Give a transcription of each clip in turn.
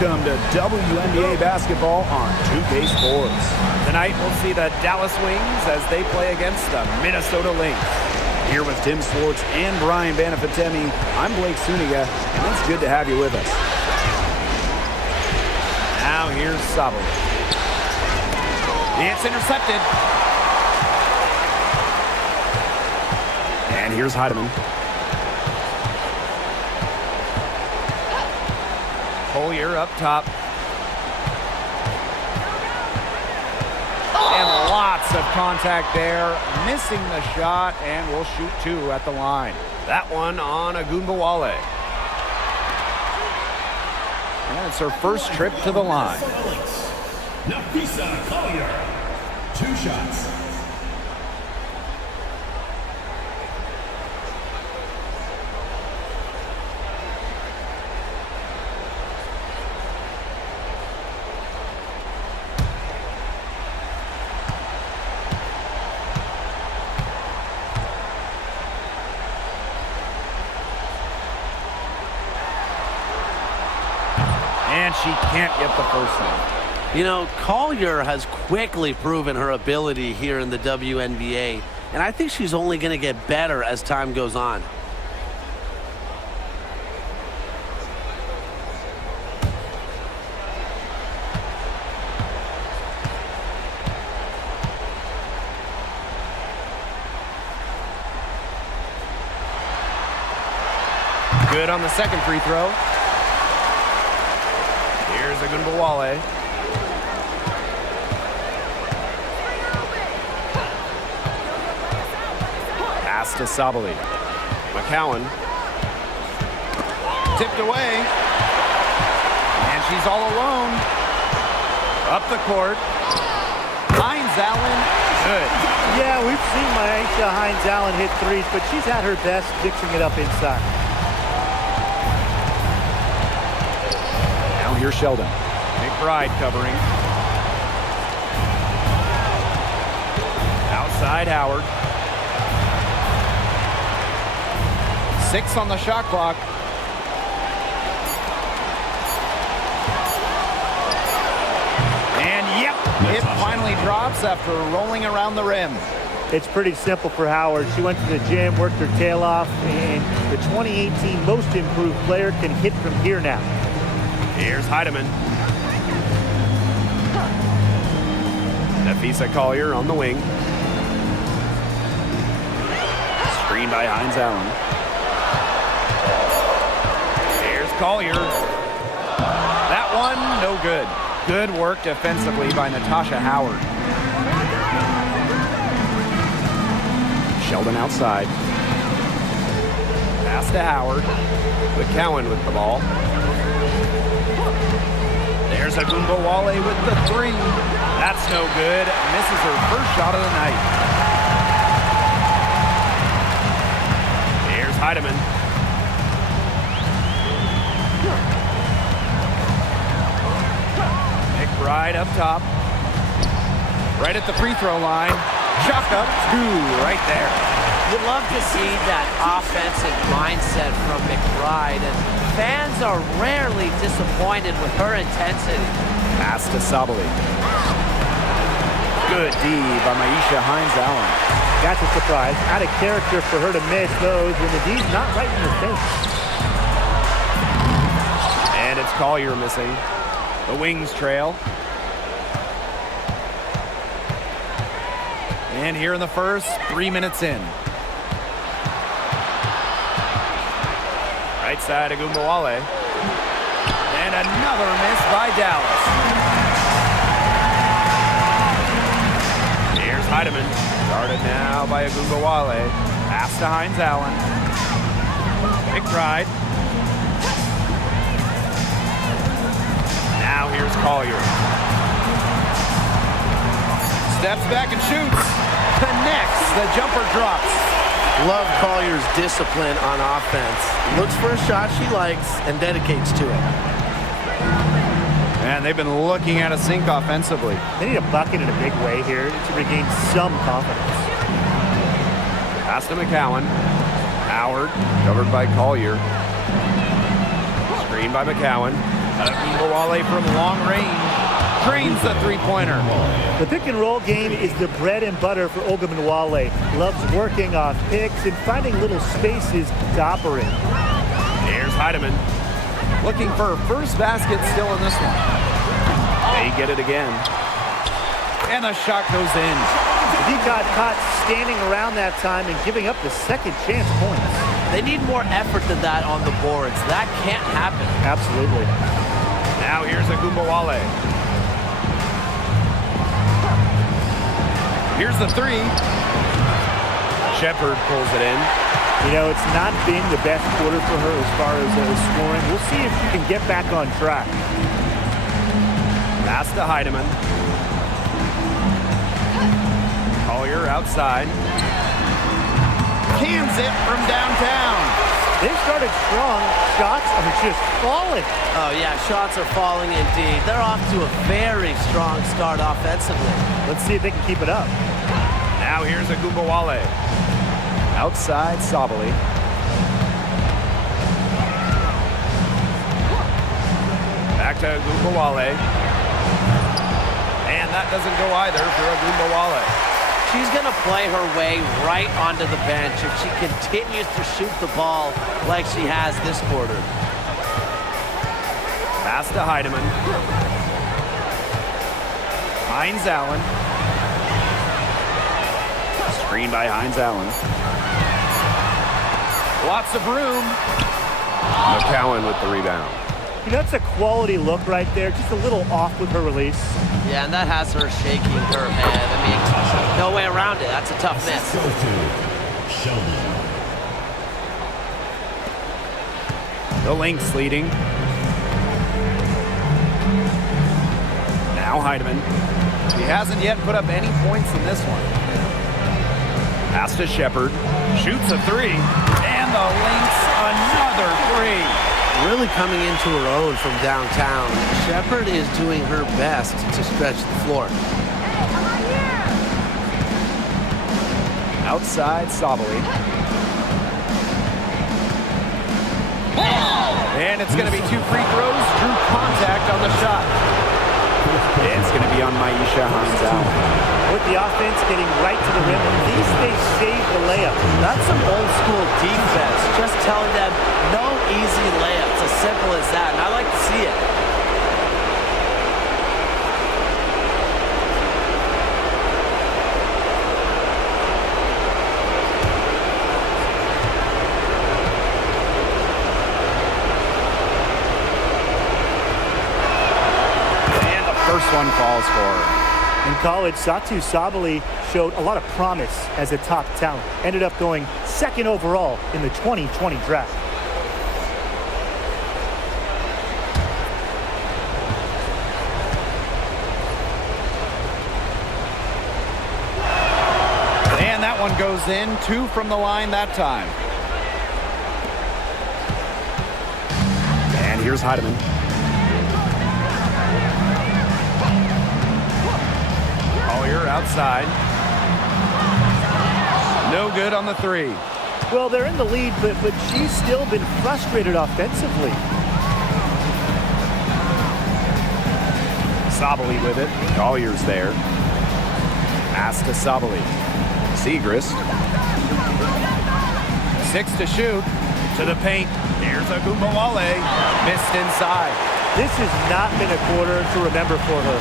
Welcome to WNBA basketball on 2K Sports. Tonight we'll see the Dallas Wings as they play against the Minnesota Lynx. Here with Tim Swartz and Brian Banafitemi, I'm Blake Suniga, and it's good to have you with us. Now here's Sabali. It's intercepted. And here's Heidemann. Collier up top. And lots of contact there. Missing the shot, and we'll shoot two at the line. That one on Agunbowale. And it's her first trip to the line. Nafisa Collier, 2 shots. And she can't get the first one. You know, Collier has quickly proven her ability here in the WNBA, and I think she's only going to get better as time goes on. Good on the second free throw. Here's Agunbowale. Pass to Sabali. McCowan. Tipped away. And she's all alone. Up the court. Hines-Allen, good. Yeah, we've seen Maisha Hines-Allen hit threes, but she's at her best mixing it up inside. Now here's Sheldon. McBride covering. Outside Howard. 6 on the shot clock. And yep, it finally drops after rolling around the rim. It's pretty simple for Howard. She went to the gym, worked her tail off, and the 2018 Most Improved player can hit from here now. Here's Heidemann. Nafisa Collier on the wing. Screen by Hines-Allen. Here's Collier. That one, no good. Good work defensively by Natasha Howard. Sheldon outside. Pass to Howard. McCowan with the ball. There's Agunbowale with the 3. That's no good. Misses her first shot of the night. Here's Heidemann. McBride up top. Right at the free throw line. Shot up 2 right there. You'd love to see that offensive mindset from McBride, and fans are rarely disappointed with her intensity. Pass to Sabali. Good D by Maisha Hines-Allen. That's a surprise. Out of character for her to miss those when the D's not right in the face. And it's Collier missing. The Wings trail. And here in the first, 3 minutes in. Right side, Agunbowale. And another miss by Dallas. Here's Heidemann. Guarded now by Agunbowale. Pass to Hines-Allen. McBride. Now here's Collier. Steps back and shoots. Connects. The jumper drops. Love Collier's discipline on offense. Looks for a shot she likes and dedicates to it. And they've been looking at a sink offensively. They need a bucket in a big way here to regain some confidence. Pass to McCowan. Howard, covered by Collier. Screen by McCowan. Wale from long range drains the three-pointer. The pick and roll game is the bread and butter for Olga Wale. Loves working off picks and finding little spaces to operate. Here's Heidemann. Looking for her first basket still in this one. They get it again. And the shot goes in. He got caught standing around that time and giving up the second chance points. They need more effort than that on the boards. That can't happen. Absolutely. Now here's Wale. Here's the three. Shepard pulls it in. You know, it's not been the best quarter for her as far as scoring. We'll see if she can get back on track. Pass to Heidemann. Collier outside. Cans it from downtown. They've started strong. Shots are just falling. Oh, yeah, shots are falling indeed. They're off to a very strong start offensively. Let's see if they can keep it up. Now here's Wale. Outside Sabali. Back to Wale. And that doesn't go either for Wale. She's going to play her way right onto the bench if she continues to shoot the ball like she has this quarter. Pass to Heidemann. Hines Allen. Screen by Hines Allen. Lots of room. McCowan with the rebound. You know, that's a quality look right there. Just a little off with her release. Yeah, and that has her shaking her head. I mean, no way around it. That's a tough miss. The Lynx leading. Now Heidemann. He hasn't yet put up any points in this one. Pass to Shepard. Shoots a three. And the Lynx another three. Really coming into her own from downtown. Shepard is doing her best to stretch the floor. Outside Sabali. And it's going to be 2 free throws. Drew contact on the shot. It's going to be on Maisha Hines Allen. With the offense getting right to the rim, at least they save the layup. That's some old school defense. Just telling them no easy layups. As simple as that. And I like to see it. And the first one falls for her. In college, Satu Sabali showed a lot of promise as a top talent. Ended up going second overall in the 2020 draft. And that one goes in. 2 from the line that time. And here's Heidemann. Collier outside. No good on the three. Well, they're in the lead, but she's still been frustrated offensively. Sabali with it. Collier's there. Pass to Sabali. Segrist. 6 to shoot. To the paint. Here's Wale. Missed inside. This has not been a quarter to remember for her.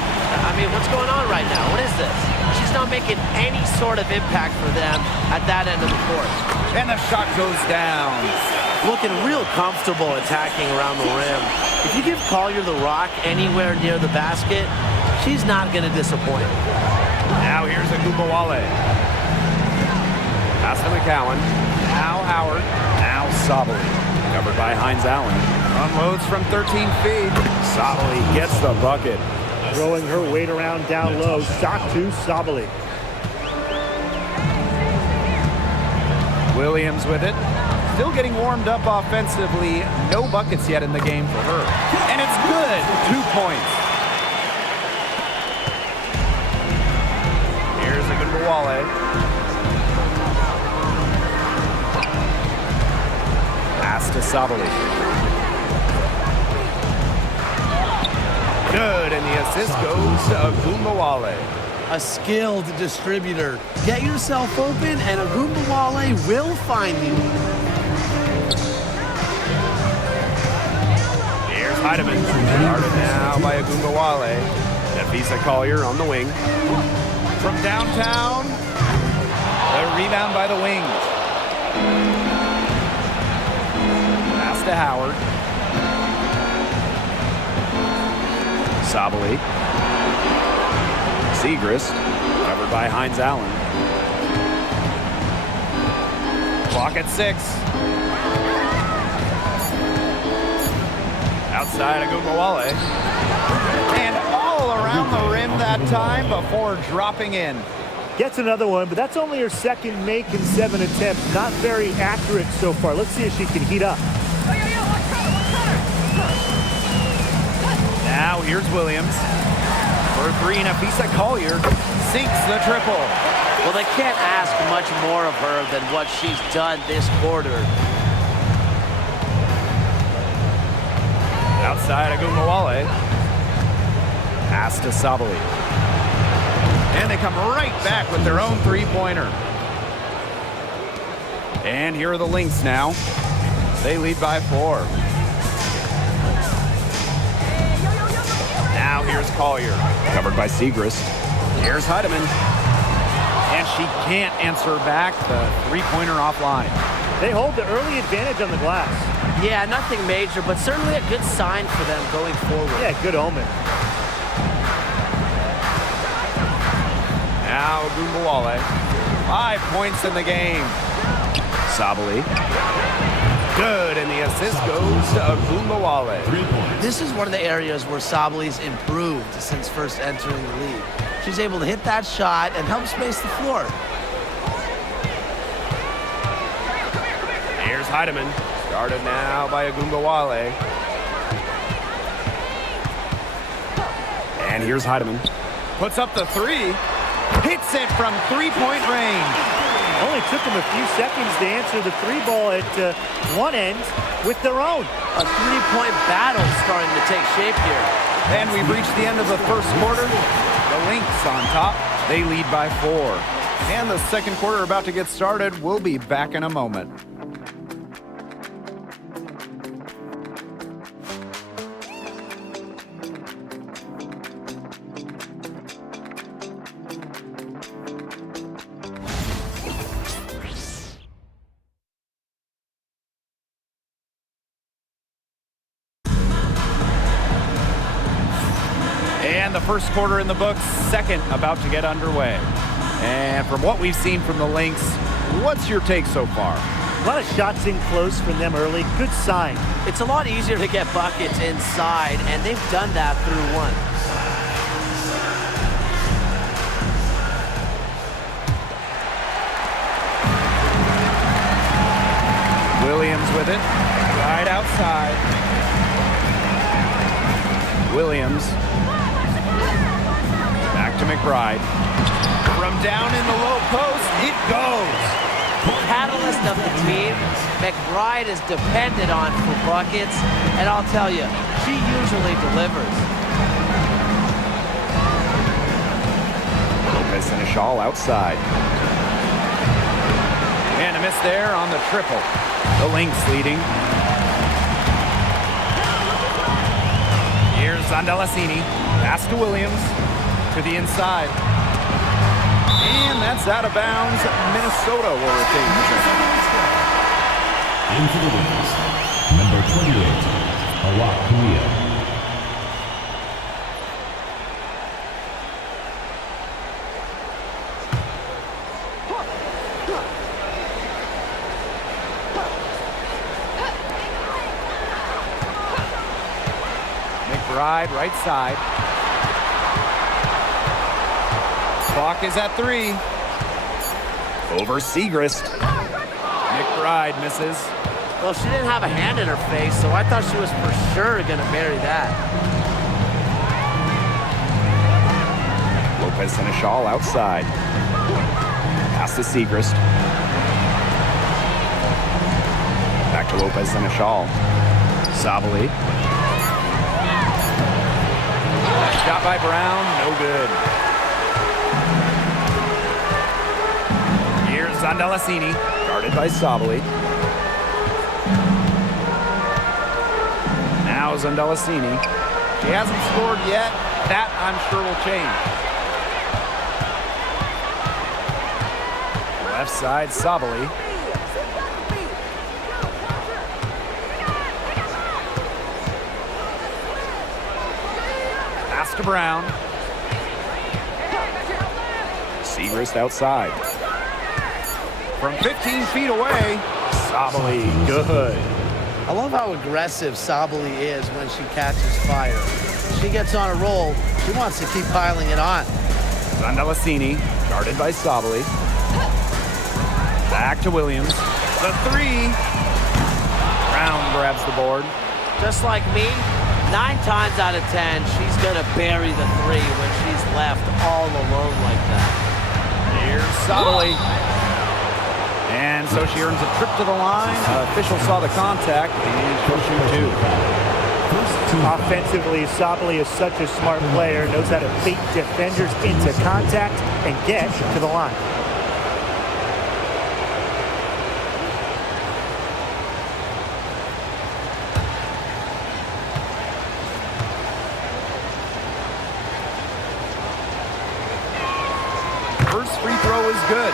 I mean, what's going on right now? What is this? She's not making any sort of impact for them at that end of the court. And the shot goes down. Looking real comfortable attacking around the rim. If you give Collier the rock anywhere near the basket, she's not going to disappoint. Now here's Wale. Pass to McCowan. Now Howard. Now Sabali. Covered by Hines Allen. Unloads from 13 feet. Sabali gets the bucket. Throwing her weight around down low. Satu Sabali. Williams with it. Still getting warmed up offensively. No buckets yet in the game for her. And it's good. 2 points. Here's Wale. Pass to Sabali. Good, and the assist goes to Agumbawale. A skilled distributor. Get yourself open, and Agumbawale will find you. Here's Heidemann. Started now by Agumbawale. Nafisa Collier on the wing. From downtown, the rebound by the wing. Pass to Howard. Sabali. Segrist, covered by Hines Allen. Clock at 6. Outside Agumbawale. And all around the rim that time before dropping in. Gets another one, but that's only her second make in 7 attempts. Not very accurate so far. Let's see if she can heat up. Now here's Williams. For 3, Nafisa Collier sinks the triple. Well, they can't ask much more of her than what she's done this quarter. Outside Agumbawale. Pass to Sabali. And they come right back with their own three-pointer. And here are the Lynx now. They lead by 4. Now here's Collier, covered by Segrist. Here's Heidemann. And she can't answer back the three-pointer offline. They hold the early advantage on the glass. Yeah, nothing major, but certainly a good sign for them going forward. Yeah, good omen. Now Agumbawale. 5 points in the game. Sabali. Good, and the assist goes to Agumbawale. 3 points. This is one of the areas where Sabali's improved since first entering the league. She's able to hit that shot and help space the floor. Here's Heidemann. Started now by Agumbawale. And here's Heidemann. Puts up the 3. Hits it from three-point range. Only took them a few seconds to answer the 3 ball at one end with their own. A three-point battle starting to take shape here. And we've reached the end of the first quarter. The Lynx on top. They lead by 4. And the second quarter about to get started. We'll be back in a moment. And the first quarter in the books, second about to get underway. And from what we've seen from the Lynx, what's your take so far? A lot of shots in close from them early. Good sign. It's a lot easier to get buckets inside, and they've done that through one. Williams with it, right outside. Williams. Back to McBride. From down in the low post, it goes. The catalyst of the team, McBride is depended on for buckets, and I'll tell you, she usually delivers. Lopez and a shawl outside. And a miss there on the triple. The Lynx leading. Here's Zandalasini. Pass to Williams. To the inside. And that's out of bounds. Minnesota will retain possession. In for the Lynx, number 28, Awak Kuya. McBride, right side. Clock is at 3. Over Segrist. McBride misses. Well, she didn't have a hand in her face, so I thought she was for sure going to bury that. Lopez and a shawl outside. Pass to Segrist. Back to Lopez and a shawl. Sabali. Shot by Brown, no good. Here's Zandalasini, guarded by Sabali. Now Zandalasini. She hasn't scored yet. That, I'm sure, will change. Left side, Sabali. Pass to Brown. Segrist outside. From 15 feet away, Sabali, good. I love how aggressive Sabali is when she catches fire. She gets on a roll, she wants to keep piling it on. Zandalasini, guarded by Sabali. Back to Williams. The three. Brown grabs the board. Just like me, 9 times out of 10, she's gonna bury the three when she's left all alone like that. Here's Sabali. And so she earns a trip to the line. Official saw the contact, and she'll shoot 2. Offensively, Sabali is such a smart player, knows how to bait defenders into contact and get to the line. First free throw is good.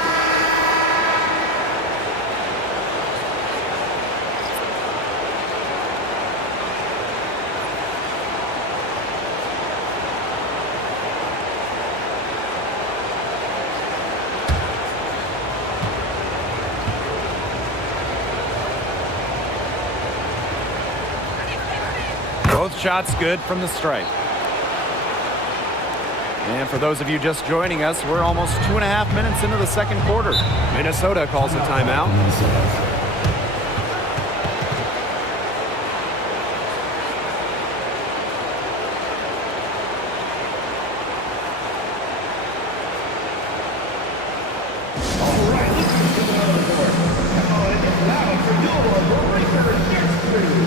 Both shots good from the stripe. And for those of you just joining us, we're almost 2.5 minutes into the second quarter. Minnesota calls a timeout. All right, let's get to another board. Come on, it's loud for your breaker next through.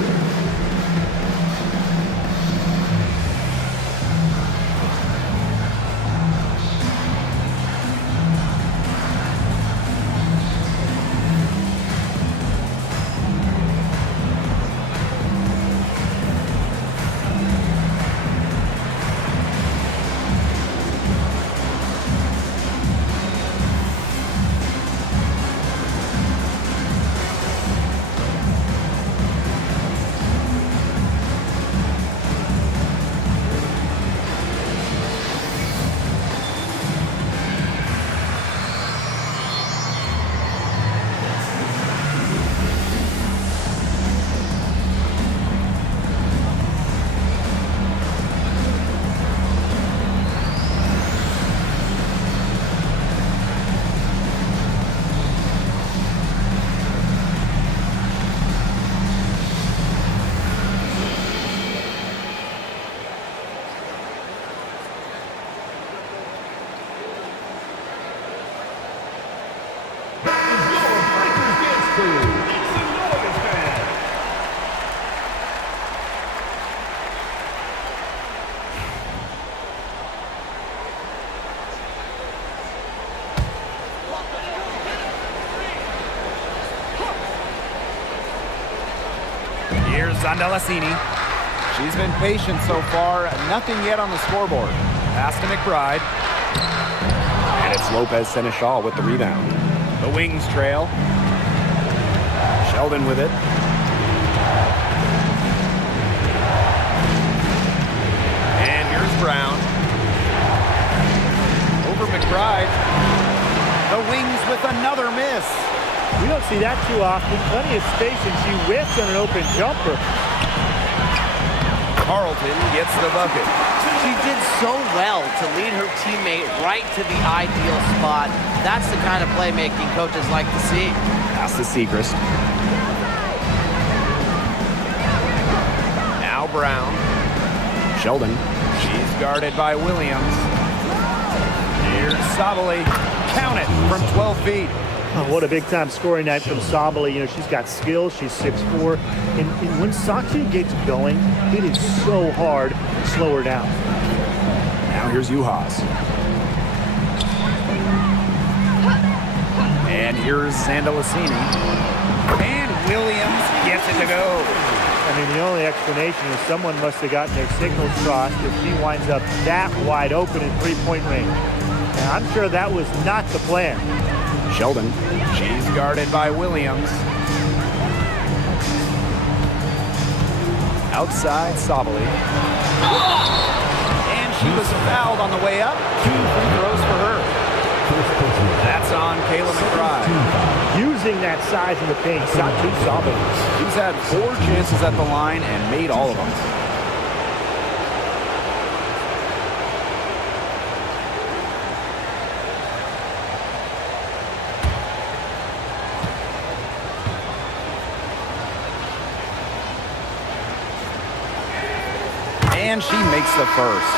Here's Zandalasini. She's been patient so far. Nothing yet on the scoreboard. Pass to McBride. And it's Lopez Seneschal with the rebound. The Wings trail. Sheldon with it. And here's Brown. Over McBride. The Wings with another miss. We don't see that too often. Plenty of space, and she whiffs on an open jumper. Carlton gets the bucket. She did so well to lead her teammate right to the ideal spot. That's the kind of playmaking coaches like to see. Pass to Segrist. Now Brown. Sheldon. She's guarded by Williams. Here's Sabali. Count it from 12 feet. Oh, what a big-time scoring night from Sabali. You know, she's got skills. She's 6'4". And when Saku gets going, it is so hard to slow her down. Now here's Uhas. And here's Zandalicini. And Williams gets it to go. I mean, the only explanation is someone must have gotten their signals crossed if she winds up that wide open in three-point range. And I'm sure that was not the plan. Sheldon. She's guarded by Williams. Outside, Sabali. And she was fouled on the way up. 2 free throws for her. That's on Kayla McBride. Using that size in the paint, shot too solid. She's had 4 chances at the line and made all of them. And she makes the first.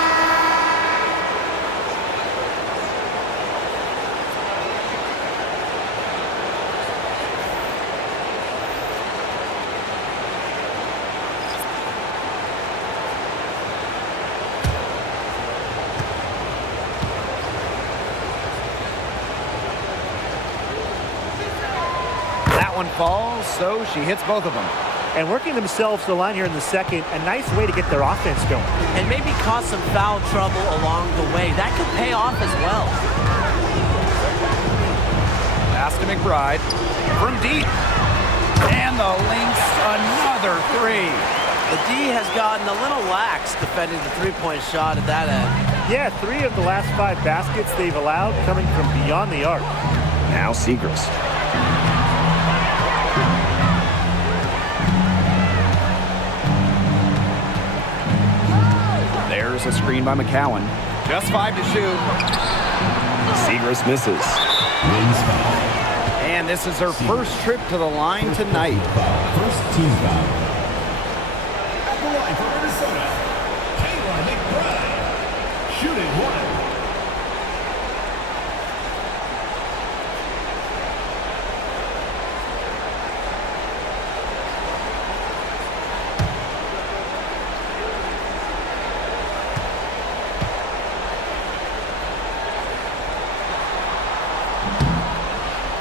That one falls, so she hits both of them. And working themselves to the line here in the second, a nice way to get their offense going. And maybe cause some foul trouble along the way. That could pay off as well. Pass to McBride from deep. And the Lynx, another 3. The D has gotten a little lax defending the three-point shot at that end. Yeah, 3 of the last 5 baskets they've allowed coming from beyond the arc. Now Segrist. There's a screen by McCowan. Just 5 to shoot. Segrist misses. And this is her first trip to the line tonight. First team foul. At the line for Minnesota, Kayla McBride. Shooting 1.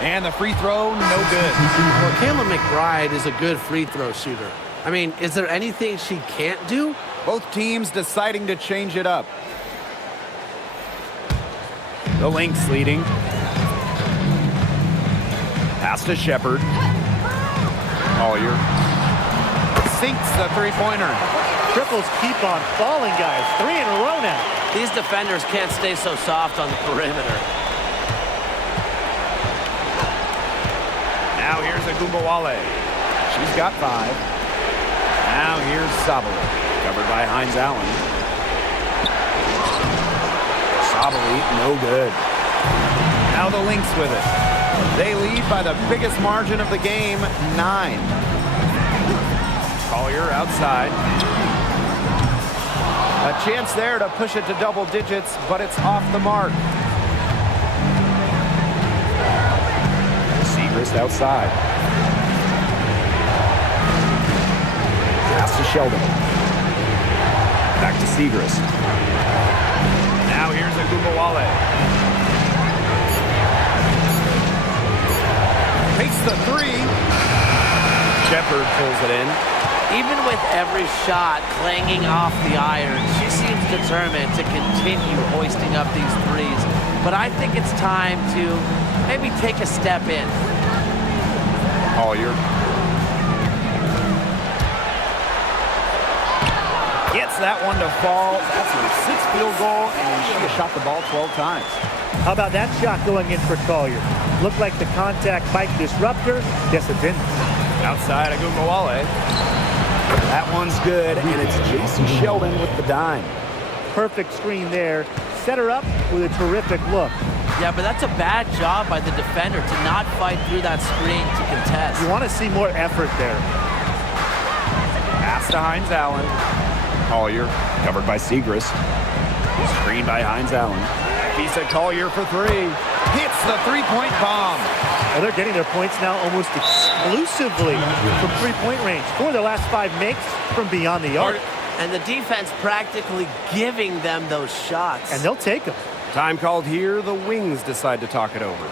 And the free throw, no good. Well, Kayla McBride is a good free throw shooter. I mean, is there anything she can't do? Both teams deciding to change it up. The Lynx leading. Pass to Shepard. Collier. Sinks the three-pointer. Triples keep on falling, guys. 3 in a row now. These defenders can't stay so soft on the perimeter. Now here's Agumbawale. She's got 5. Now here's Sabali. Covered by Hines Allen. Sabali, no good. Now the Lynx with it. They lead by the biggest margin of the game, 9. Collier outside. A chance there to push it to double digits, but it's off the mark. Segrist outside. Pass to Sheldon. Back to Segrist. Now here's Agumbawale. Takes the 3. Shepard pulls it in. Even with every shot clanging off the iron, she seems determined to continue hoisting up these threes. But I think it's time to maybe take a step in. Collier. Gets that one to fall. That's her 6th field goal, and she has shot the ball 12 times. How about that shot going in for Collier? Looked like the contact might disrupt her. Guess it didn't. Outside Agumbawale. That one's good, and it's Jayson Sheldon with the dime. Perfect screen there. Set her up with a terrific look. Yeah, but that's a bad job by the defender to not fight through that screen to contest. You want to see more effort there. Pass to Hines Allen. Collier, covered by Segrist. Screen by Hines Allen. Fisa Collier for 3. Hits the three-point bomb. Well, they're getting their points now almost exclusively from three-point range. 4 of their last 5 makes from beyond the arc. And the defense practically giving them those shots. And they'll take them. Time called here. The Wings decide to talk it over.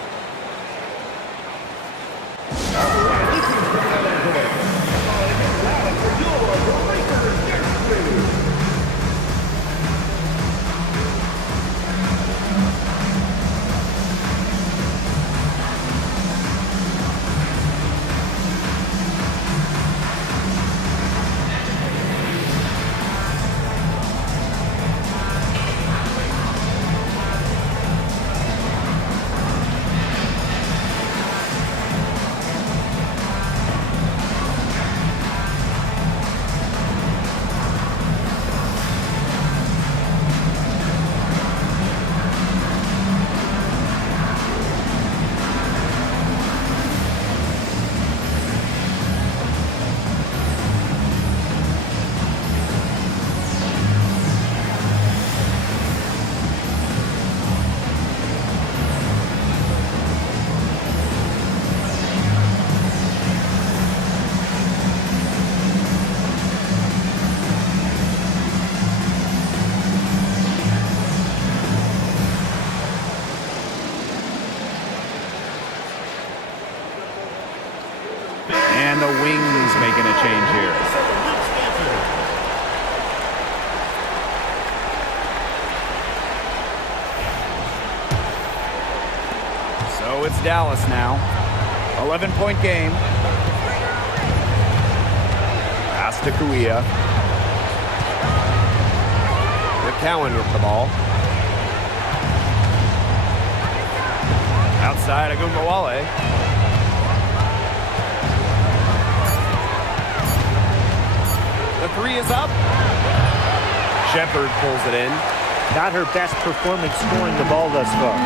And the Wings making a change here. So it's Dallas now. 11-point game. Pass to Kuia. McCowan with the ball. Outside Agumbawale. The three is up. Shepard pulls it in. Not her best performance scoring the ball thus far.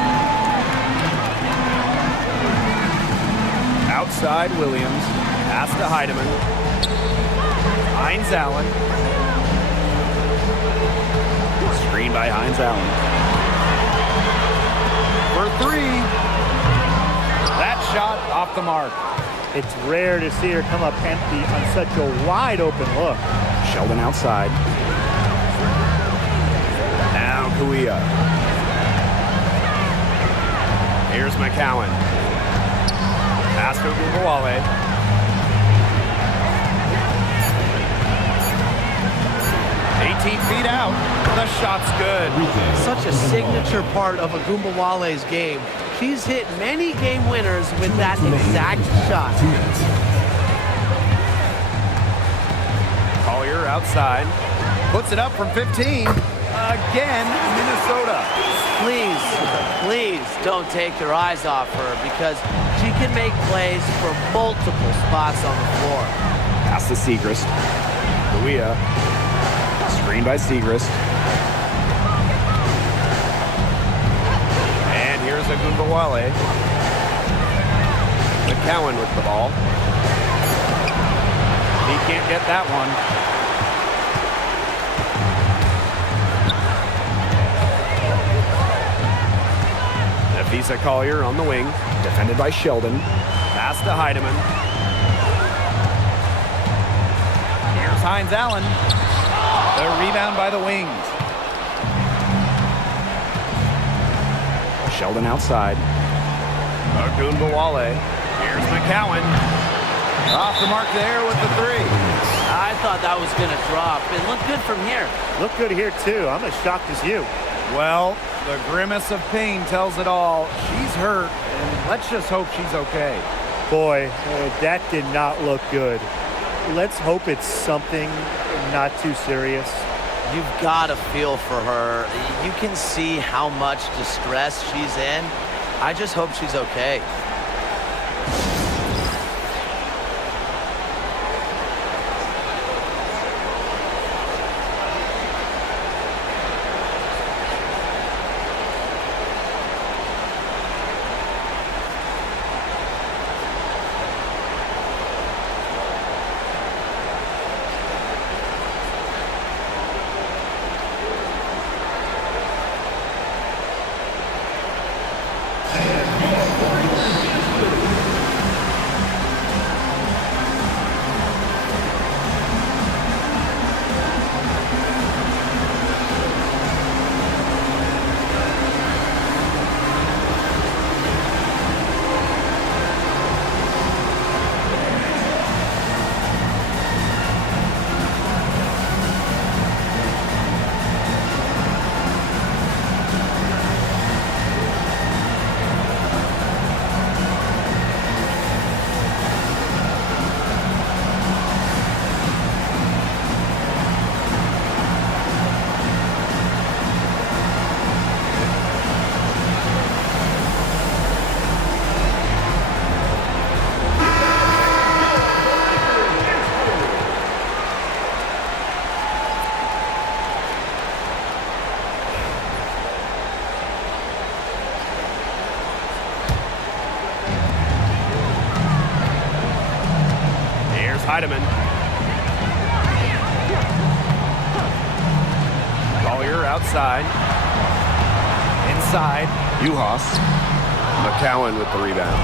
Outside Williams. Pass to Heidemann. Hines Allen. Screen by Hines Allen. For three. That shot off the mark. It's rare to see her come up empty on such a wide open look. Sheldon outside. Now Kuia. Here's McCowan. Pass to Agumbawale. 18 feet out. The shot's good. Such a signature part of Agumbawale's game. She's hit many game winners with that exact shot. Collier outside. Puts it up from 15. Again, Minnesota. Please, please don't take your eyes off her because she can make plays for multiple spots on the floor. Pass to Segrist. Kuia. Screen by Segrist. And here's Agumbawale. McCowan with the ball. He can't get that one. Nafisa Collier on the wing. Defended by Sheldon. Pass to Heidemann. Here's Hines Allen. The rebound by the Wings. Sheldon outside. Agumbawale. Here's McCowan. Off the mark there with the three. I thought that was going to drop. It looked good from here. Look good here, too. I'm as shocked as you. Well, the grimace of pain tells it all. She's hurt, and let's just hope she's okay. Boy, that did not look good. Let's hope it's something not too serious. You've got to feel for her. You can see how much distress she's in. I just hope she's okay. Heidemann. Collier outside. Inside. Uhas. McCowan with the rebound.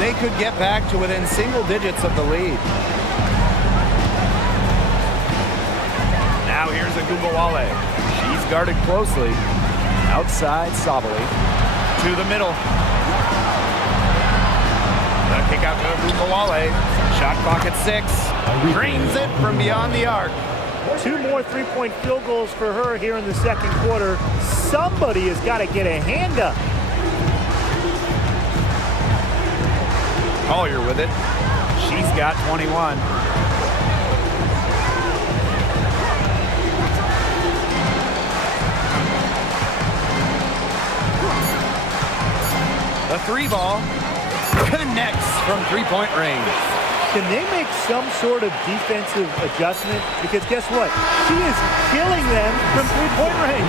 They could get back to within single digits of the lead. Now here's Agumbawale. She's guarded closely. Outside Sabali. To the middle. The kick out to Agumbawale. Shot clock at 6. Drains it from beyond the arc. 2 more three-point field goals for her here in the second quarter. Somebody has got to get a hand up. Collier with it. She's got 21. The 3 ball connects from 3-point range. Can they make some sort of defensive adjustment? Because guess what? She is killing them from 3-point range.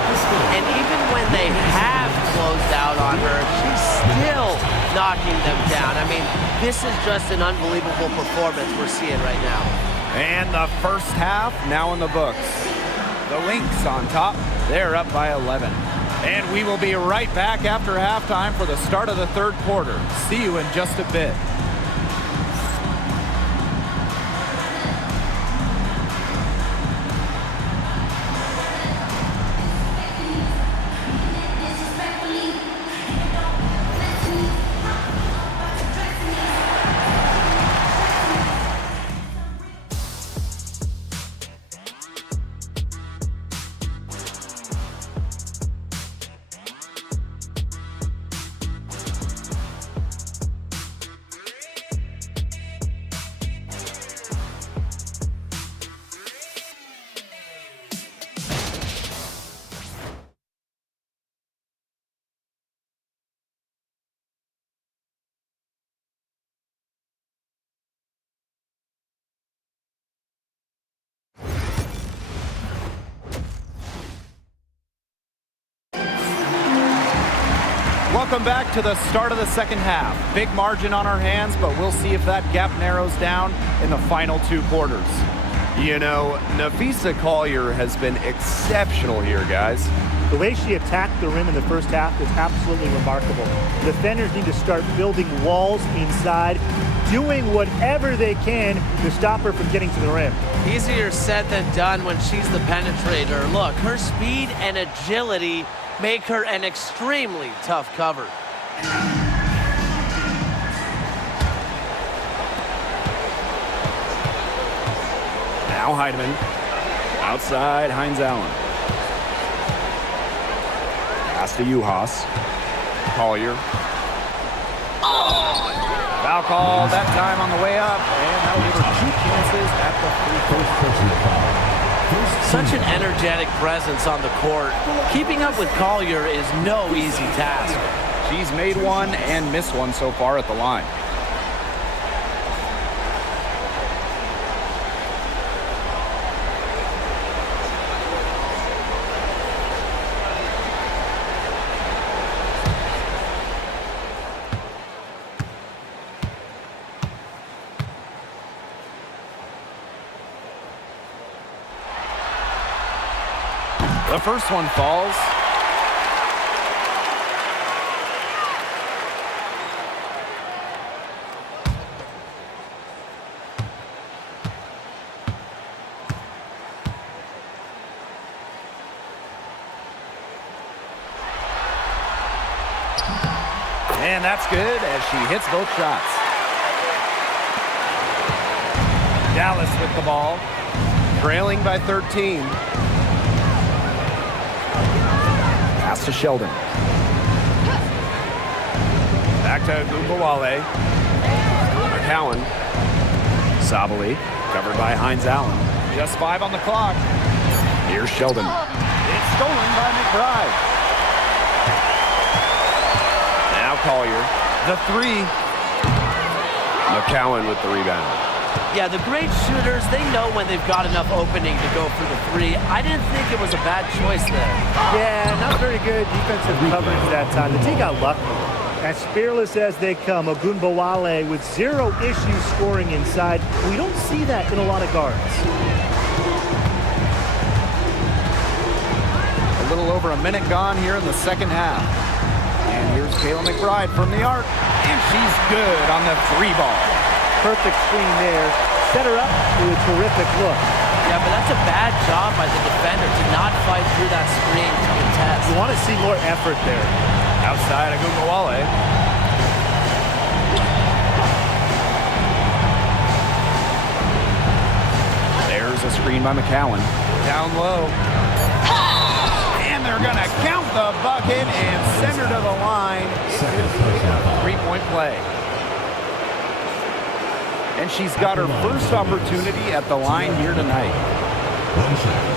And even when they have closed out on her, she's still knocking them down. I mean, this is just an unbelievable performance we're seeing right now. And the first half now in the books. The Lynx on top. They're up by 11. And we will be right back after halftime for the start of the third quarter. See you in just a bit. Welcome back to the start of the second half. Big margin on our hands, but we'll see if that gap narrows down in the final 2 quarters. You know, Napheesa Collier has been exceptional here, guys. The way she attacked the rim in the first half is absolutely remarkable. Defenders need to start building walls inside, doing whatever they can to stop her from getting to the rim. Easier said than done when she's the penetrator. Look, her speed and agility make her an extremely tough cover. Now Heidemann. Outside, Hines Allen. Pass to Uhas. Collier. Foul call that time on the way up, and that'll give her 2 chances at the free throw. Such an energetic presence on the court. Keeping up with Collier is no easy task. She's made 1 and missed 1 so far at the line. The first one falls. And that's good as she hits both shots. Dallas with the ball, trailing by 13. Pass to Sheldon. Back to Agumbawale. McCowan. Sabali, covered by Hines Allen. Just 5 on the clock. Here's Sheldon. It's stolen by McBride. Now Collier. The 3. McCowan with the rebound. Yeah, the great shooters, they know when they've got enough opening to go for the 3. I didn't think it was a bad choice there. Yeah, not very good defensive coverage that time. The team got lucky. As fearless as they come, Ogunbowale with 0 issues scoring inside. We don't see that in a lot of guards. A little over a minute gone here in the second half. And here's Kayla McBride from the arc. And she's good on the 3 ball. Perfect screen there. Set her up with a terrific look. Yeah, but that's a bad job by the defender to not fight through that screen to contest. You want to see more effort there. Outside Ogunbowale. There's a screen by McCowan. Down low. And they're going to count the bucket and send her to the line. It's going to be a 3-point play. And she's got her first opportunity at the line here tonight. 1 shot.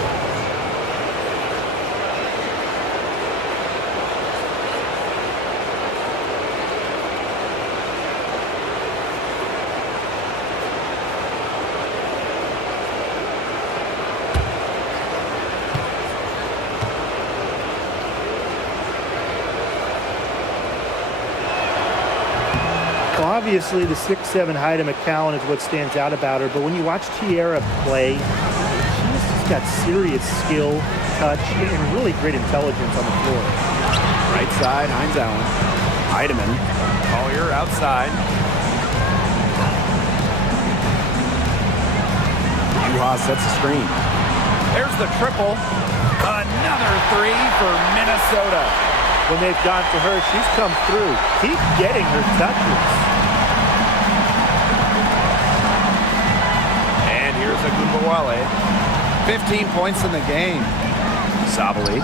Obviously, the 6'7" height of McCowan is what stands out about her, but when you watch Tiara play, she's just got serious skill, touch, and really great intelligence on the floor. Right side, Hines Allen. Heidemann. Collier outside. Juha sets the screen. There's the triple. Another 3 for Minnesota. When they've gone to her, she's come through. Keep getting her touches. Ogunbowale, 15 points in the game. Sabali.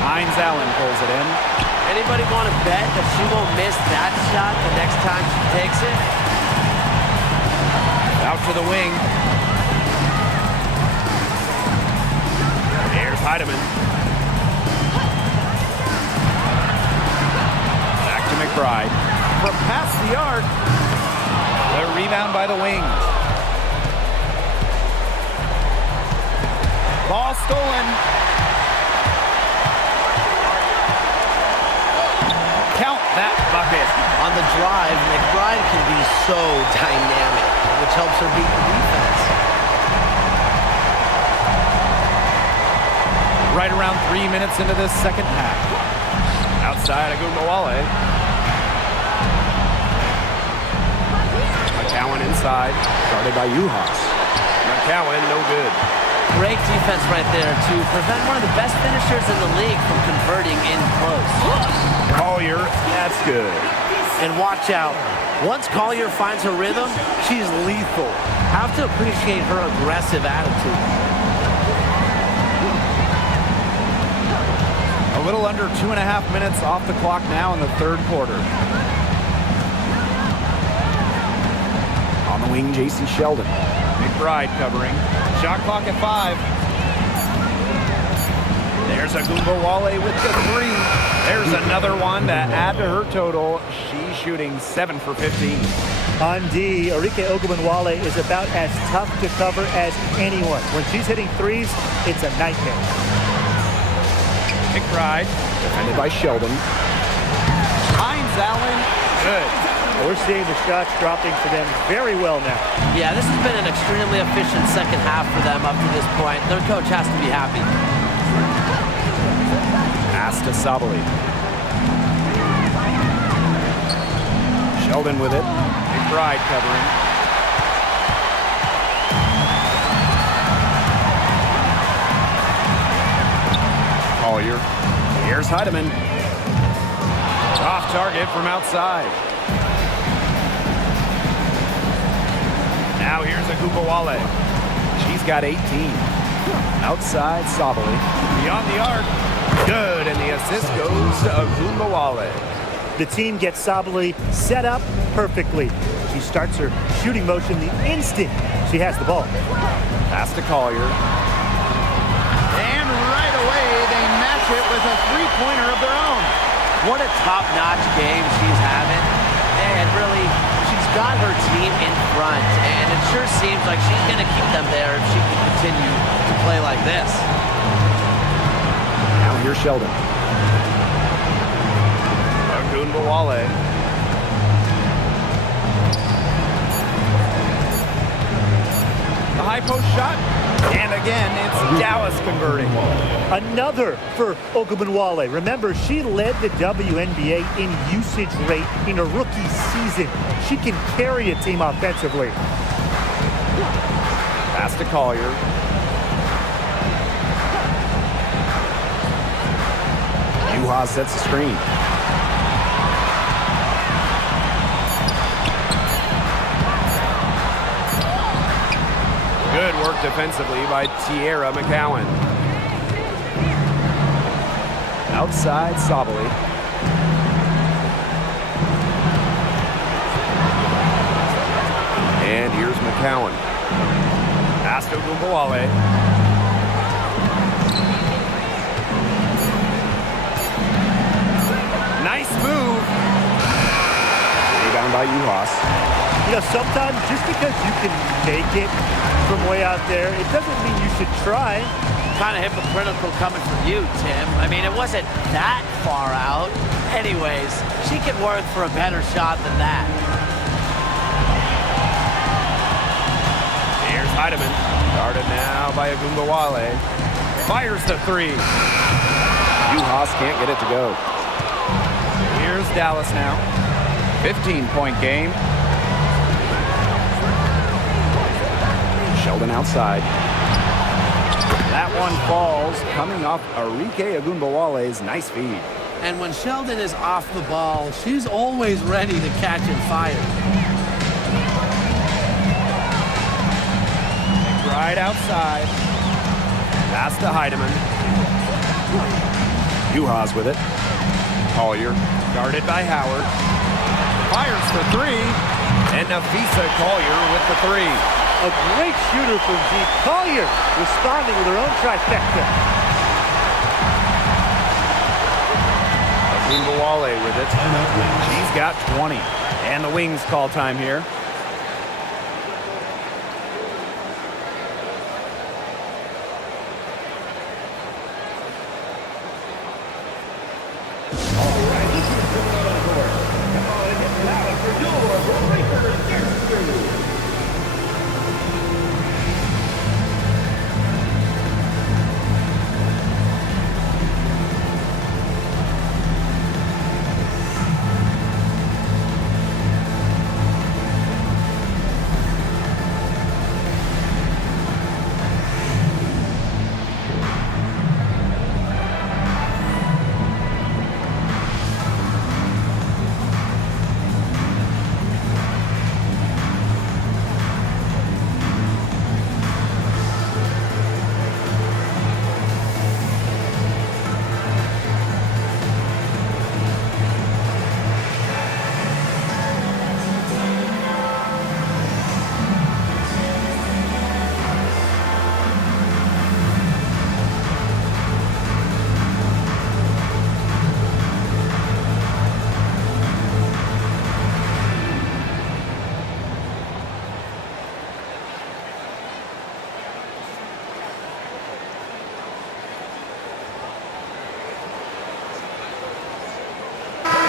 Hines Allen pulls it in. Anybody want to bet that she won't miss that shot the next time she takes it? Out to the wing. There's Heidemann. Back to McBride. From past the arc. The rebound by the wing. Ball stolen. Count that bucket. On the drive, McBride can be so dynamic, which helps her beat the defense. Right around 3 minutes into this second half. Outside Ogunbowale. McCowan inside. Started by Juhas. McCowan, no good. Great defense right there to prevent one of the best finishers in the league from converting in close. Collier, that's good. And watch out. Once Collier finds her rhythm, she's lethal. Have to appreciate her aggressive attitude. A little under 2.5 minutes off the clock now in the third quarter. On the wing, Jason Sheldon. McBride covering. Shot clock at 5. There's Ogunbowale with the 3. There's another one to add to her total. She's shooting 7 for 15. On D, Arike Ogunbowale is about as tough to cover as anyone. When she's hitting threes, it's a nightmare. McBride, defended by Sheldon. Hines Allen, good. We're seeing the shots dropping for them very well now. Yeah, this has been an extremely efficient second half for them up to this point. Their coach has to be happy. Pass to Sabali. Sheldon with it. McBride covering. Collier. Here's Heidemann. Off target from outside. Now here's Ogunbowale. She's got 18. Outside Sabali. Beyond the arc. Good, and the assist goes to Ogunbowale. The team gets Sabali set up perfectly. She starts her shooting motion the instant she has the ball. Pass to Collier. And right away, they match it with a three-pointer of their own. What a top-notch game she's having. And really, she's got her team in front. And it sure seems like she's going to keep them there if she can continue to play like this. Now here's Sheldon. Ogunbowale. The high post shot. And again, it's Dallas converting. Another for Ogunbowale. Remember, she led the WNBA in usage rate in a rookie season. She can carry a team offensively. Pass to Collier. Juha sets the screen. Good work defensively by Tierra McCowan. Outside Sabali. And here's McCowan. Pass to Ogunbowale. Nice move. Rebound by Juhas. You know, sometimes just because you can make it from way out there, it doesn't mean you should try. Kind of hypocritical coming from you, Tim. I mean, it wasn't that far out. Anyways, she could work for a better shot than that. Here's Heidemann. Guarded now by Ogunbowale. Fires the three. Juhas can't get it to go. Here's Dallas now. 15-point game. Sheldon outside. That one falls, coming off Arike Ogunbowale's nice feed. And when Sheldon is off the ball, she's always ready to catch and fire. Right outside. Pass to Heidemann. Juhas with it. Collier, guarded by Howard. Fires for three. And Nafisa Collier with the three. A great shooter from deep. Collier responding with her own trifecta. Ogunbowale with it. She's got 20. And the Wings call time here.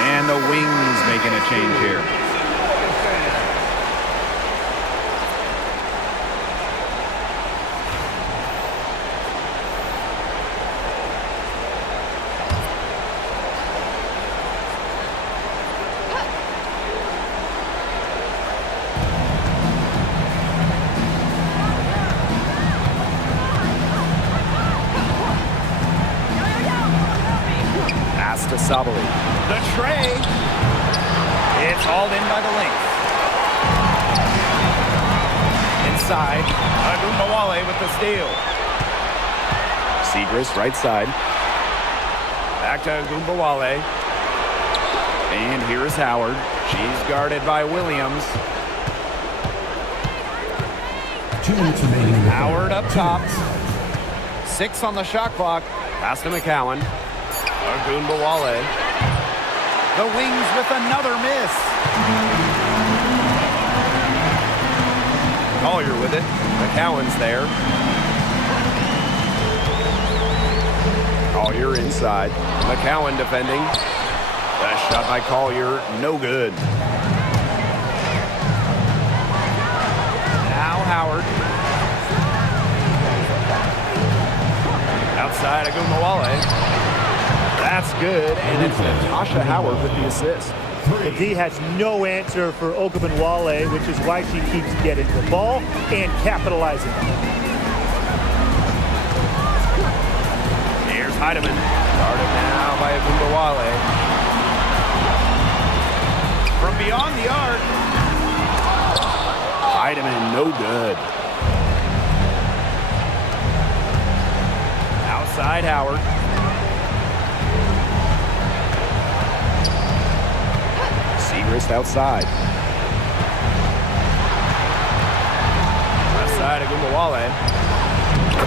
And the Wings making a change here. Pass to Sabali. The tray. It's hauled in by the Lynx. Inside. Ogunbowale with the steal. Segrist right side. Back to Ogunbowale. And here is Howard. She's guarded by Williams. 2 minutes remaining. Howard up top. 6 on the shot clock. Pass to McCowan. Ogunbowale. The Wings with another miss. Collier with it. McCowan's there. Collier inside. McCowan defending. The Shot by Collier, no good. Now Howard. Outside Agumbawale. That's good, and it's Natasha Howard with the assist. The D has no answer for Ogunbowale, which is why she keeps getting the ball and capitalizing. Here's Heidemann. Guarded now by Agumbawale. From beyond the arc. Heidemann, no good. Outside Howard. Segrist outside. Left side Agumbawale.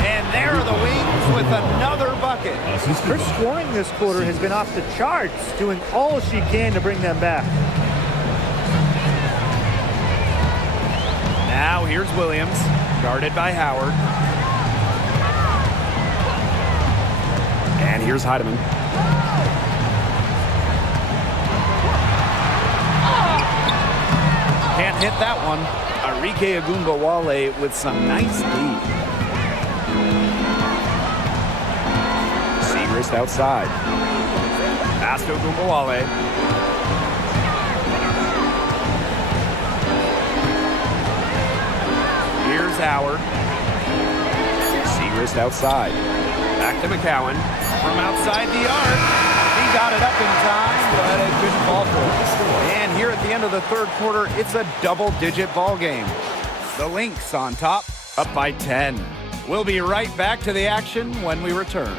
And there are the Wings with another bucket. Her scoring this quarter has been off the charts, doing all she can to bring them back. Now here's Williams, guarded by Howard. And here's Heidemann. Can't hit that one. Arike Agumbawale with some nice deep. Segrist outside. Pass to Agumbawale. Here's Howard. Segrist outside. Back to McCowan. From outside the arc. He got it up in time, but it couldn't fall for it. And here at the end of the third quarter, it's a double-digit ball game. The Lynx on top, up by 10. We'll be right back to the action when we return.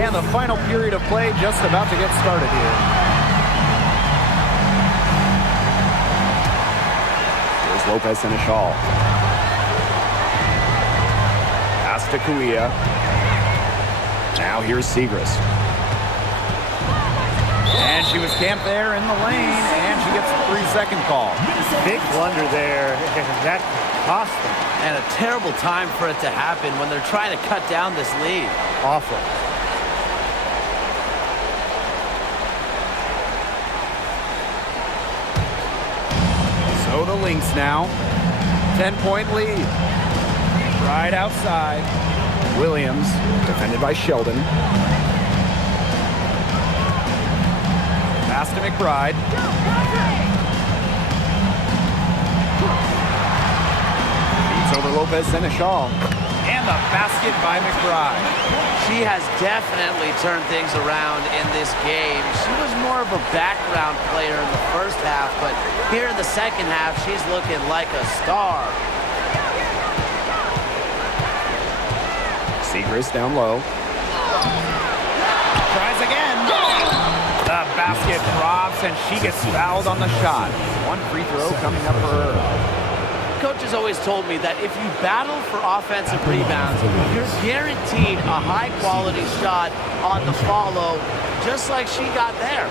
And the final period of play just about to get started here. Here's Lopez and a shawl. Pass to Kuia. Now here's Segrist. And she was camped there in the lane, and she gets a 3-second call. Big blunder there, and that cost them. And a terrible time for it to happen when they're trying to cut down this lead. Awful. So the Lynx now, 10-point lead. Right outside. Williams, defended by Sheldon. Pass to McBride. Beats over Lopez Seneschal. And the basket by McBride. She has definitely turned things around in this game. She was more of a background player in the first half, but here in the second half, she's looking like a star. Segrist down low. Tries again. The basket drops, and she gets fouled on the shot. One free throw coming up for her. Coach has always told me that if you battle for offensive rebounds, you're guaranteed a high-quality shot on the follow, just like she got there.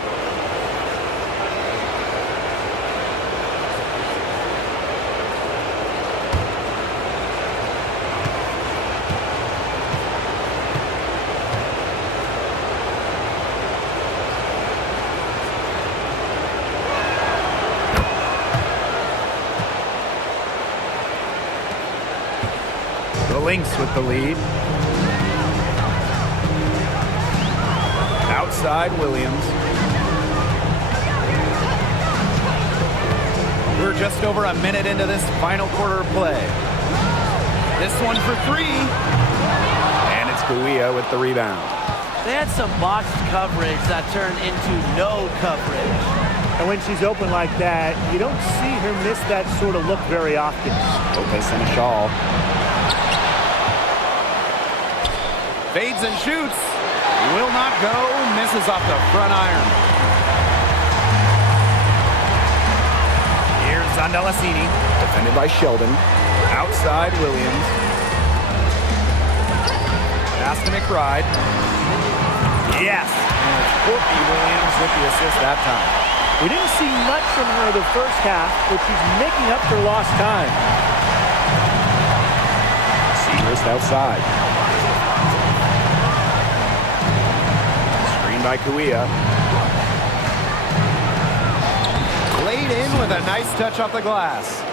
Lynx with the lead. Outside Williams. We're just over a minute into this final quarter of play. This one for three. And it's Kuia with the rebound. They had some botched coverage that turned into no coverage. And when she's open like that, you don't see her miss that sort of look very often. Lopez Seneschal. Fades and shoots. Will not go. Misses off the front iron. Here's Zandalasini. Defended by Sheldon. Outside Williams. Pass to McBride. Yes, and it's Courtney Williams with the assist that time. We didn't see much from her the first half, but she's making up for lost time. Segrist outside. Screen by Kuia. Laid in with a nice touch off the glass.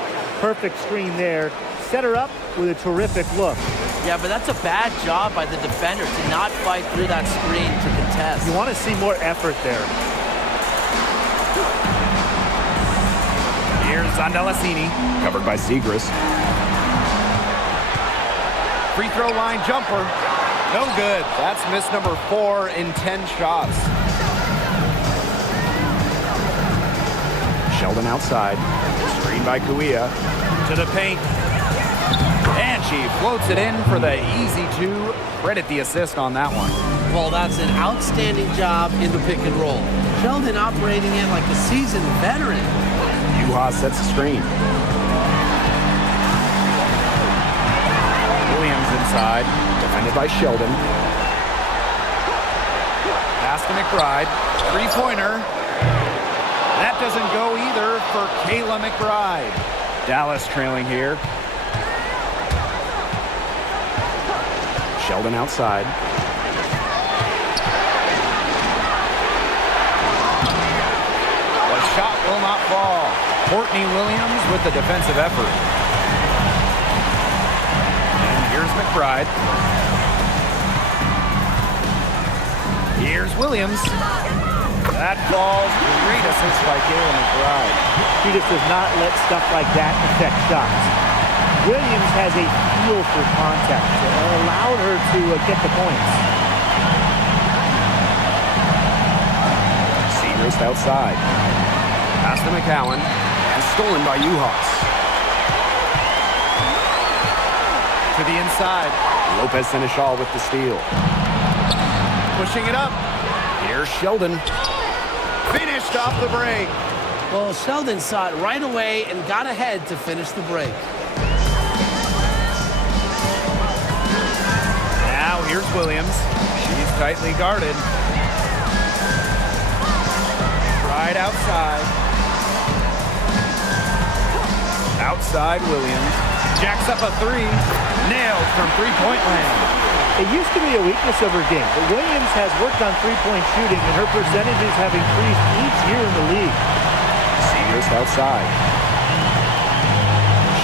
Perfect screen there. Set her up with a terrific look. Yeah, but that's a bad job by the defender to not fight through that screen to contest. You want to see more effort there. Here's Zandalassini. Covered by Segrist. Free throw line jumper. No good. That's miss number 4 in 10 shots. Sheldon outside. Screen by Kuia. To the paint. And she floats it in for the easy 2. Credit the assist on that one. Well, that's an outstanding job in the pick and roll. Sheldon operating it like a seasoned veteran. Juha sets the screen. Williams inside. Defended by Sheldon. Pass to McBride. Three-pointer. That doesn't go either for Kayla McBride. Dallas trailing here. Sheldon outside. The shot will not fall. Courtney Williams with the defensive effort. And here's McBride. Here's Williams. That falls. Great assist by Kayla McBride. She just does not let stuff like that affect shots. Williams has a feel for contact that allowed her to get the points. Segrist outside. Pass to McCowan. And stolen by Juhas. To the inside. Lopez Seneschal with the steal. Pushing it up. Here's Sheldon. Finished off the break. Well, Sheldon saw it right away and got ahead to finish the break. Now here's Williams. She's tightly guarded. Right outside. Outside Williams. Jacks up a 3. Nailed from three-point land. It used to be a weakness of her game, but Williams has worked on three-point shooting, and her percentages have increased each year in the league. Segrist outside.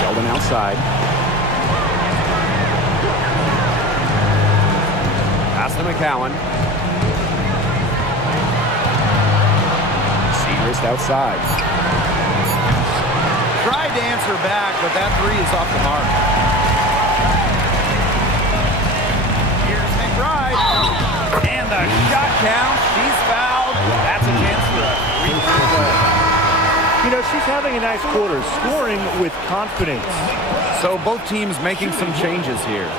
Sheldon outside. Pass to McCowan. Segrist outside. Tried to answer back, but that 3 is off the mark. Here's McBride. And the shot count. She's fouled. That's a chance for a free throw. You know, she's having a nice quarter, scoring with confidence. So both teams making some changes here.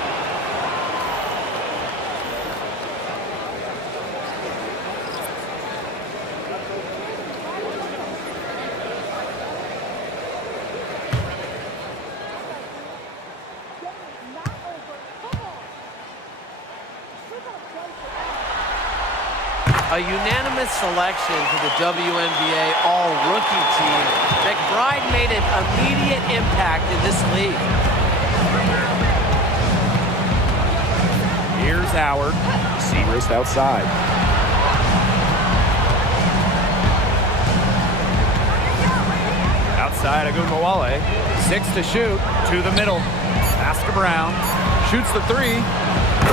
A unanimous selection to the WNBA all-rookie team. McBride made an immediate impact in this league. Here's Howard. Segrist outside. Outside Agumbawale. 6 to shoot. To the middle. Pass to Brown. Shoots the 3.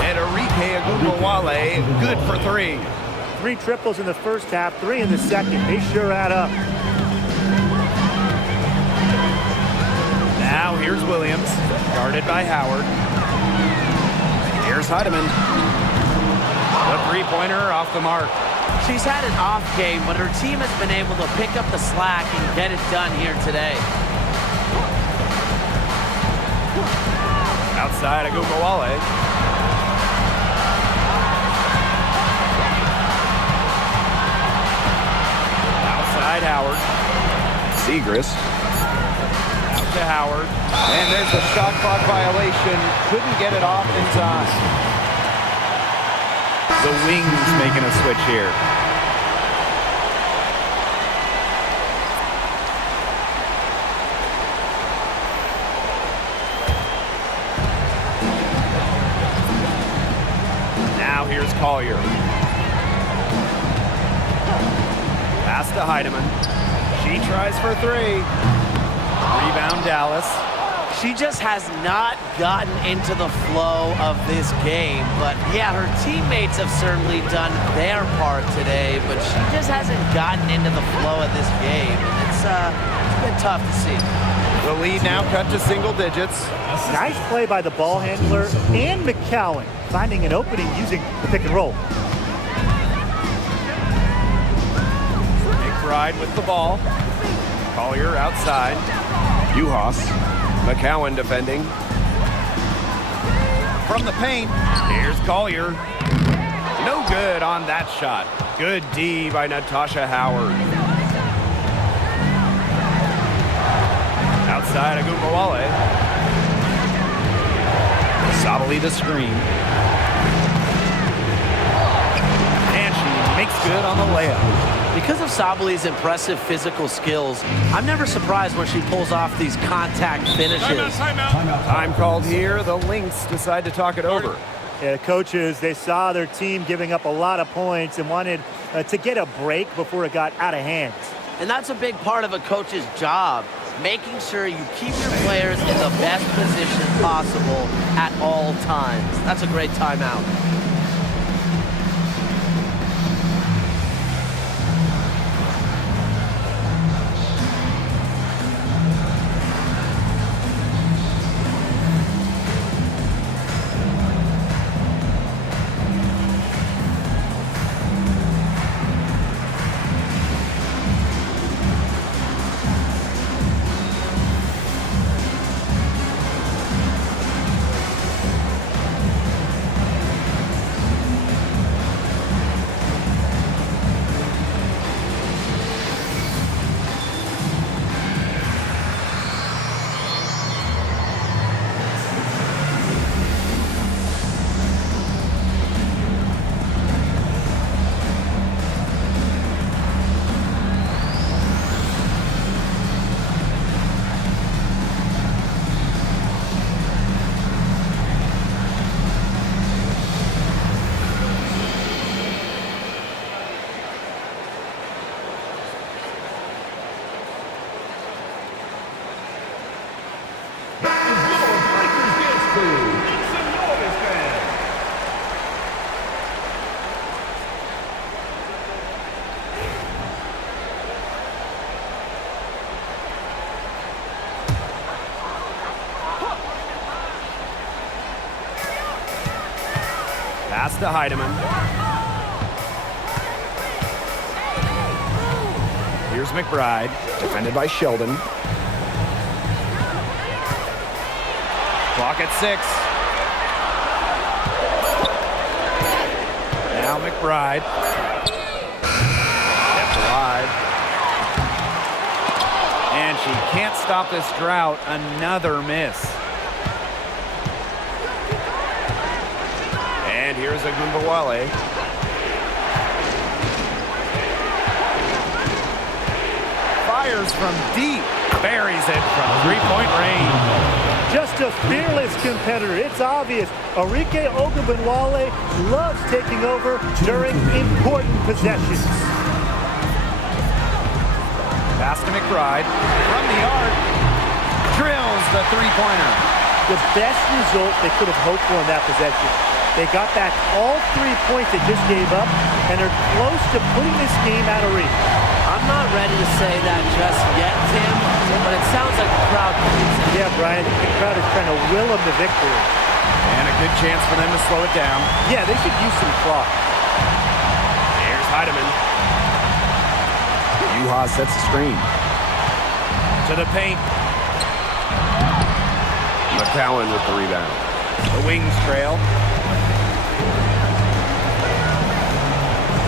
And Arike Agumbawale good for 3. 3 triples in the first half, 3 in the second. They sure add up. Now here's Williams, guarded by Howard. Here's Heidemann. The three-pointer off the mark. She's had an off game, but her team has been able to pick up the slack and get it done here today. Outside Agumbawale. Howard. Segrist. Out to Howard. And there's a shot clock violation. Couldn't get it off in time. The wings making a switch here. Now here's Collier. Pass to Heidemann. She tries for three. Rebound Dallas. She just has not gotten into the flow of this game, but yeah, her teammates have certainly done their part today, but she just hasn't gotten into the flow of this game, and it's been tough to see. The lead now cut to single digits. Nice play by the ball handler and McCowan, finding an opening using the pick and roll. McBride with the ball. Collier outside. Uhas. McCowan defending. From the paint, here's Collier. No good on that shot. Good D by Natasha Howard. Outside Agumbawale. Sabali the screen. And she makes good on the layup. Because of Sabali's impressive physical skills, I'm never surprised when she pulls off these contact finishes. Time called here. The Lynx decide to talk it over. Yeah, coaches, they saw their team giving up a lot of points and wanted to get a break before it got out of hand. And that's a big part of a coach's job, making sure you keep your players in the best position possible at all times. That's a great timeout. Pass to Heidemann. Here's McBride, defended by Sheldon. Clock at 6. Now McBride. Kept alive. And she can't stop this drought. Another miss. And here's Agumbawale. Fires from deep. Buries it from three-point range. Just a fearless competitor. It's obvious. Arike Ogunbowale loves taking over during important possessions. Pass to McBride. From the arc. Drills the three-pointer. The best result they could have hoped for in that possession. They got back all 3 points they just gave up, and are close to putting this game out of reach. I'm not ready to say that just yet, Tim, but it sounds like the crowd believes it. Yeah, Brian, the crowd is trying to will them to victory. And a good chance for them to slow it down. Yeah, they should use some clock. Here's Heidemann. Uhas sets the screen. To the paint. McCowan with the rebound. The wings trail.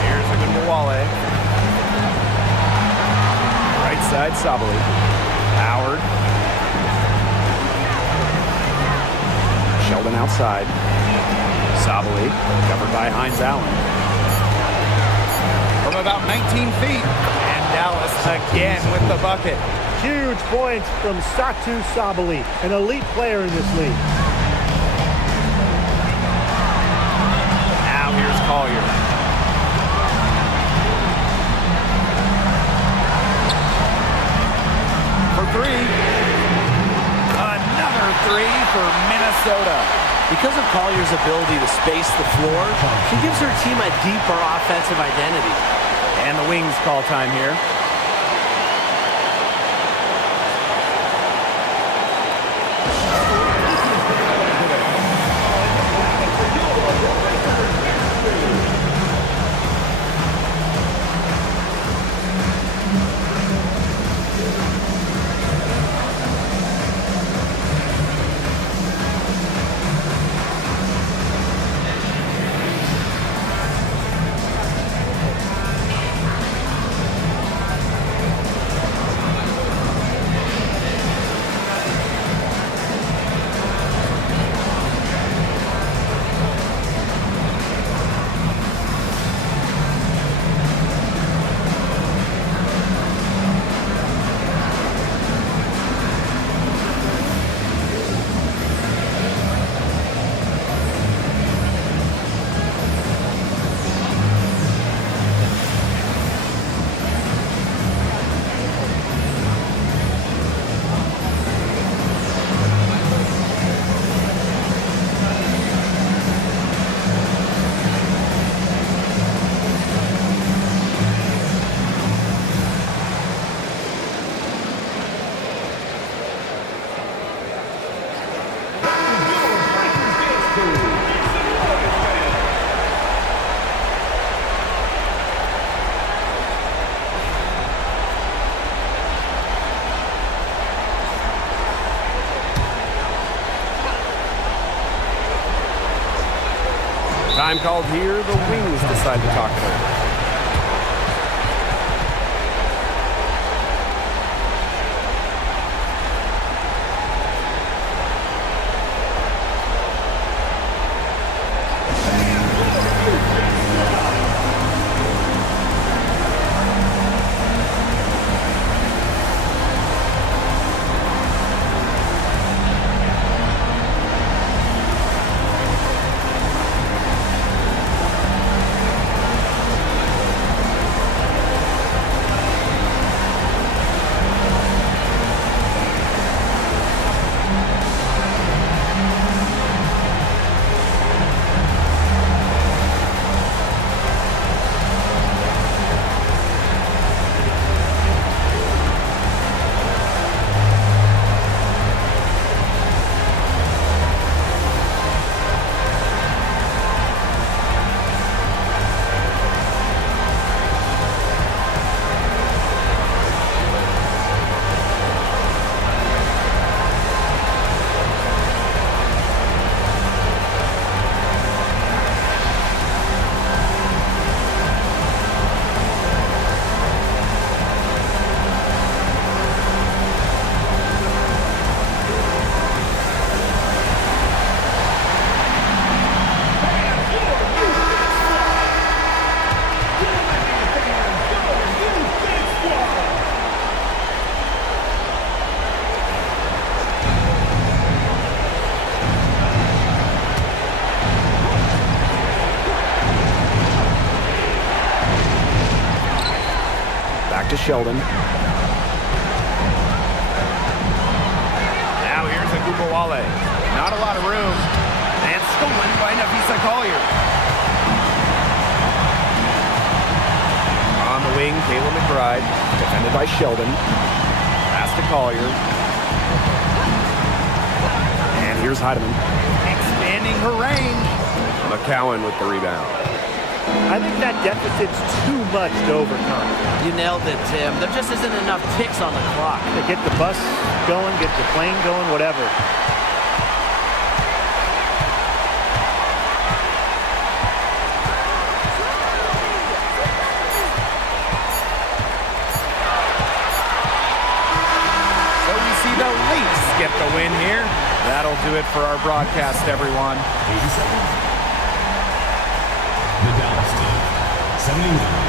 Here's Agumbawale. Right side, Sabali. Howard. Sheldon outside. Sabali, covered by Hines Allen. From about 19 feet. And Dallas again with the bucket. Huge points from Satu Sabali, an elite player in this league. Now here's Collier. For three. Another three for Minnesota. Because of Collier's ability to space the floor, she gives her team a deeper offensive identity. And the Wings call time here. Time called here. The Wings decide to talk it over. To Sheldon. Now here's Agubawale. Not a lot of room. And stolen by Napheesa Collier. On the wing, Kayla McBride, defended by Sheldon. Pass to Collier. And here's Heidemann. Expanding her range. McCowan with the rebound. I think that deficit's too much to overcome. You nailed it, Tim. There just isn't enough ticks on the clock. Get the bus going, get the plane going, whatever. So we see the Lynx get the win here. That'll do it for our broadcast, everyone. 80 seconds. 79.